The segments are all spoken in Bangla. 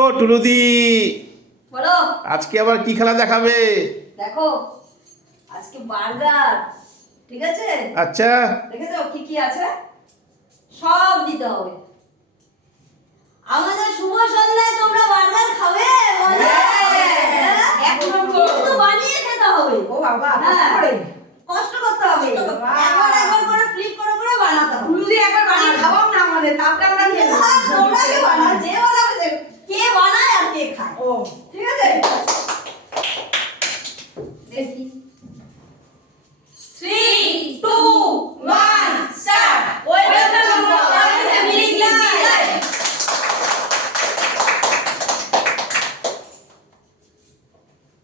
ও টুলুদি, বলো আজকে আবার কি খেলা দেখাবে? দেখো আজকে বার্গার, ঠিক আছে? আচ্ছা, দেখেছো কি কি আছে? সব দিতে হবে। আমাদের শুভ সন্ধ্যায় তোমরা বার্গার খাবে? বলো। এক নম্বর তো বানিয়ে খেতে হবে। ও বাবা, কষ্ট করতে হবে। একবার একবার করে ফ্লিপ করে করে বানাতে হবে। টুলুদি একবার বানিয়ে খাওয়াও না আমাদের, তারপরে আমরা খেয়ে নেবো। তোমরা কে বানাও, যে বানাবে কে বানায় আর কে খায়। ও ঠিক আছে? দেখি 3 2 1 start. Welcome to our family life.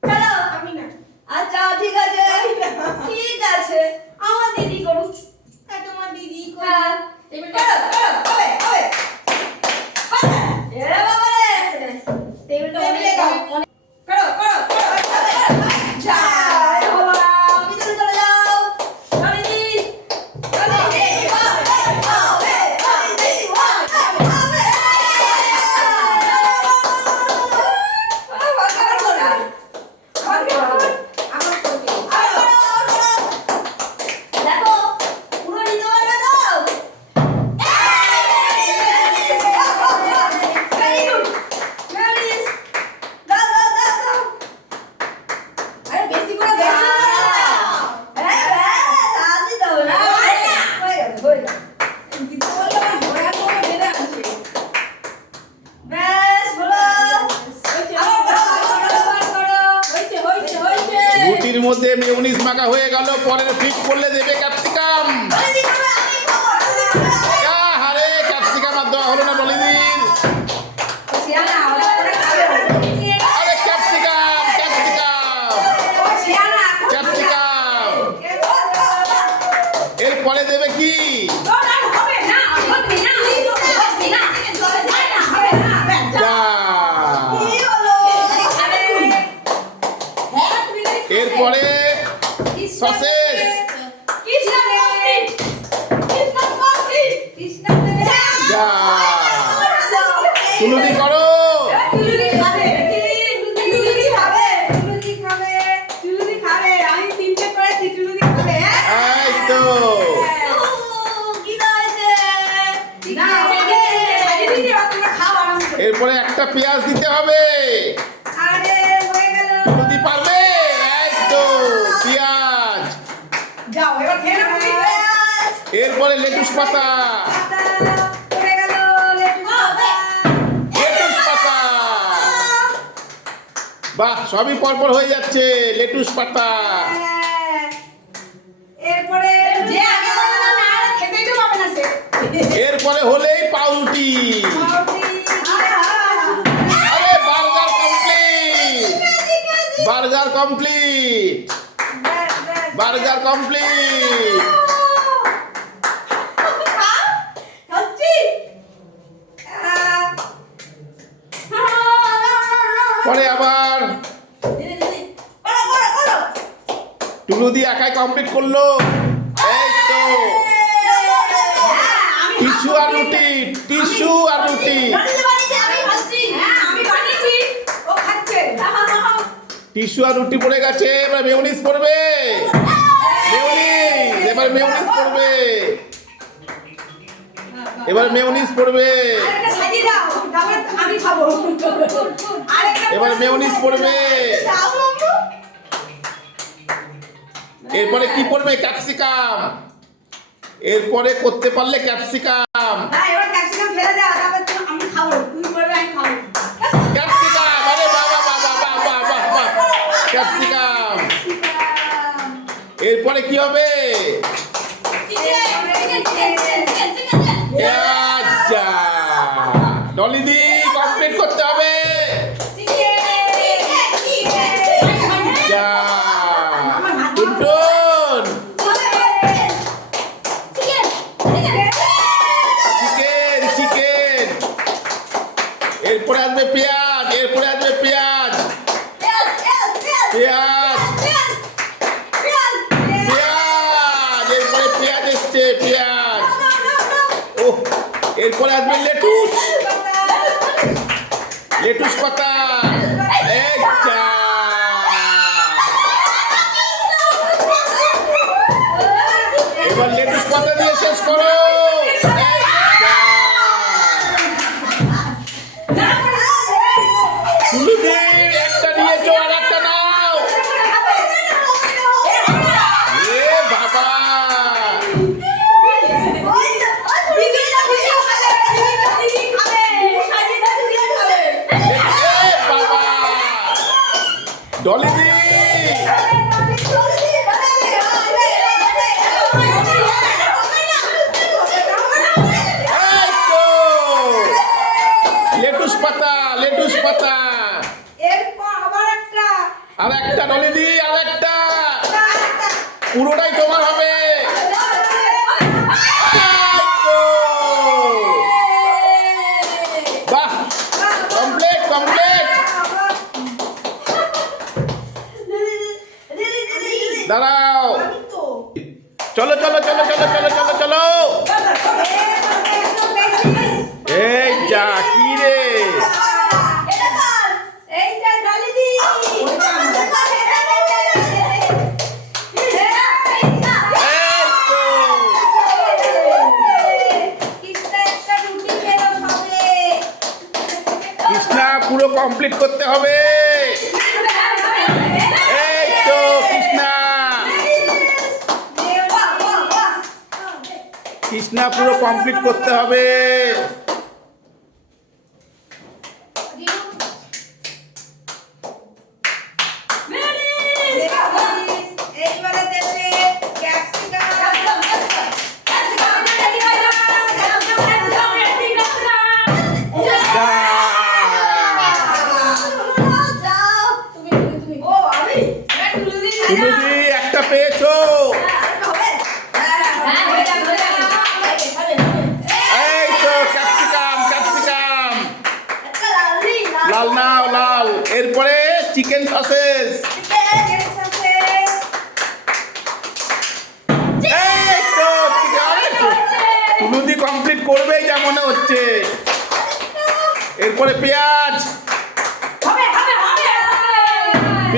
চলো। আমি না, আচ্ছা ঠিক আছে, ঠিক আছে, আমার দিদি করুক। তোমার দিদি হ্যাঁ, টেবিলটা হবে হবে। এ বাবা রে, টেবিলটা টেবিলে অনেক দাও। অনেক করো করো করো। যা বাবা, ভিতরে চলে যাও। দিদি দেখো পুরো নিতে পারবে তো? Very good. Very nice. দাও দাও দাও দাও। আরে বেশি করে দাও। হ্যাঁ হ্যাঁ, দিতে হবে না। হয়ে গেল হয়ে গেল। দিতে বললে আমার ঘোড়া করে বেঁধে আছে। ব্যাস হলো। আবার করো। হয়েছে হয়েছে হয়েছে। রুটির মধ্যে মেয়োনিজ মাখা হয়ে গেল, পরে ফিট করলে দেবে ক্যাপসিকাম। আমি খাবো, আমি খাবো। আরে ক্যাপসিকাম আর দেওয়া হলো না ডলিদির। শিয়ানা ওরা খাবে। আরে ক্যাপসিকাম ক্যাপসিকাম ও শিয়ানা ক্যাপসিকাম। এরপরে দেবে কি? ওরা হবে না, হবে না। হবে না। হবে না। যা। কি হলো? এরপরে সসেস। যা। টুলুদি করো। এই তো। এরপরে একটা পেঁয়াজ দিতে হবে। টুলুদি পারবে? এই তো পেঁয়াজ। এরপরে লেটুস পাতা। লেটুস পাতা। বাহ, সবই পরপর হয়ে যাচ্ছে। লেটুস পাতা। এরপরে যে আগে বলে না না খেতেই তো পাবে না সে। এরপরে হলেই পাউরুটি। আরে burger complete. Burger complete. Burger complete. পরে আবার টুলুদি একাই কমপ্লিট করলো। এই তো টিস্যু আর রুটি, টিস্যু আর রুটি। টিস্যু আর রুটি পড়ে গেছে, এবার মেয়োনিজ পড়বে। মেয়োনিজ, এবার মেয়োনিজ পড়বে। এবার মেয়োনিজ পড়বে। এবার মেয়োনিজ পড়বে। এরপরে কি পড়বে? ক্যাপসিকাম। এরপরে করতে পারলে ক্যাপসিকাম। ক্যাপসিকাম, আরে বাবা বাবা বাবা বাবা, ক্যাপসিকাম। এরপরে কি হবে? আচ্ছা ডলিদি কমপ্লিট করতে হবে। যা টুনটুন, চিকেন চিকেন। এরপরে আসবে পেঁয়াজ, এরপরে আসবে পেঁয়াজ। পেঁয়াজ পেঁয়াজ, এরপরে পেঁয়াজ এসছে, পেঁয়াজ। এরপরে আসবে লেটুস। লেটুস পাতা এই যা এবার লেটুস পাতা দিয়ে শেষ করো এই যা টুলুদি একটা নিয়েছো আর একটা নাও এ বাবা এ বাবা ডলিদি এই তো লেটুস পাতা আর একটা ডলিদি আর একটা পুরোটাই তোমার হবে এই তো বাহ কমপ্লিট দাঁড়াও চলো এই যা কি রে এই তো কৃষ্ণা পুরো কমপ্লিট করতে হবে এই তো কৃষ্ণা পুরো কমপ্লিট করতে হবে টুলুদি একটা পেয়েছো এই তো ক্যাপসিকাম লাল এরপরে চিকেন সসেস এই তো টুলুদি কমপ্লিট করবেই যা মনে হচ্ছে এরপরে পেঁয়াজ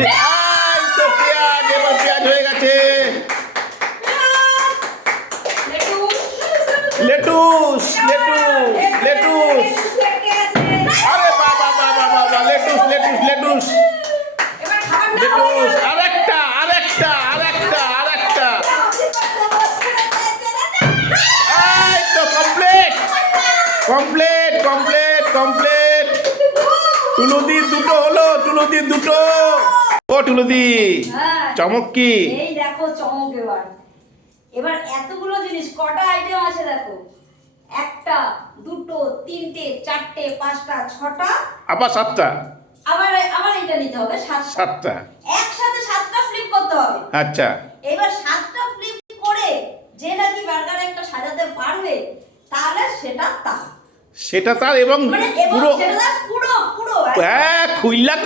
এই তো পেঁয়াজ এবার পেঁয়াজ হয়ে গেছে লেটুস আরে বাবা লেটুস আরেকটা এই তো কমপ্লিট টুলুদির দুটো ও টুলুদি চমক কি এই দেখো চমক এবার এতগুলো জিনিস কটা আইটেম আছে দেখো একটা দুটো তিনটে চারটে পাঁচটা ছটা আবার সাতটা আবার এটা নিতে হবে সাতটা একসাথে সাতটা ফ্লিপ করতে হবে আচ্ছা এবার সাতটা ফ্লিপ করে যে নাকি বার্গার একটা সাজাতে পারবে তাহলে সেটা তার এবং পুরো সেটা তার পুরো হ্যাঁ খুইলা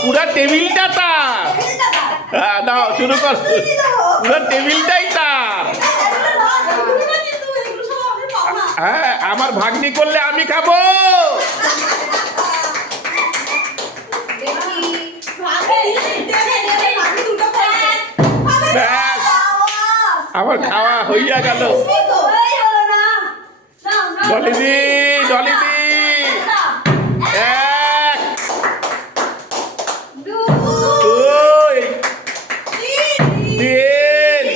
পুরা টেবিলটা তার দাও শুরু কর পুরো টেবিলটাই তার হ্যাঁ আমার ভাগ্নি করলে আমি খাবো ব্যাস আমার খাওয়া হইয়া গেল ডলিদি এক দুই তিন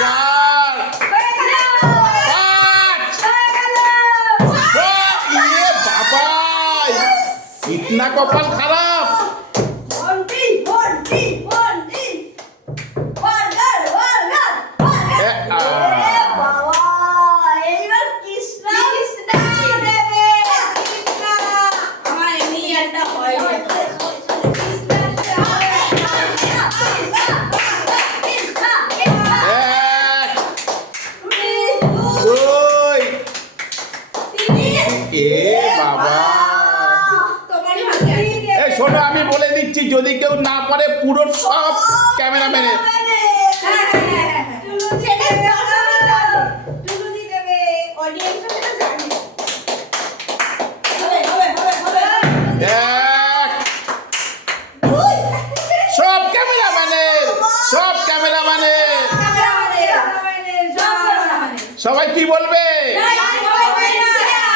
চার পাঁচ ইয়ে বাবা ইতনা কপাল খারাপ শোনো আমি বলে দিচ্ছি যদি কেউ না পারে পুরো সব ক্যামেরাম্যানের সবাই কি বলবে? জয় জয় জয়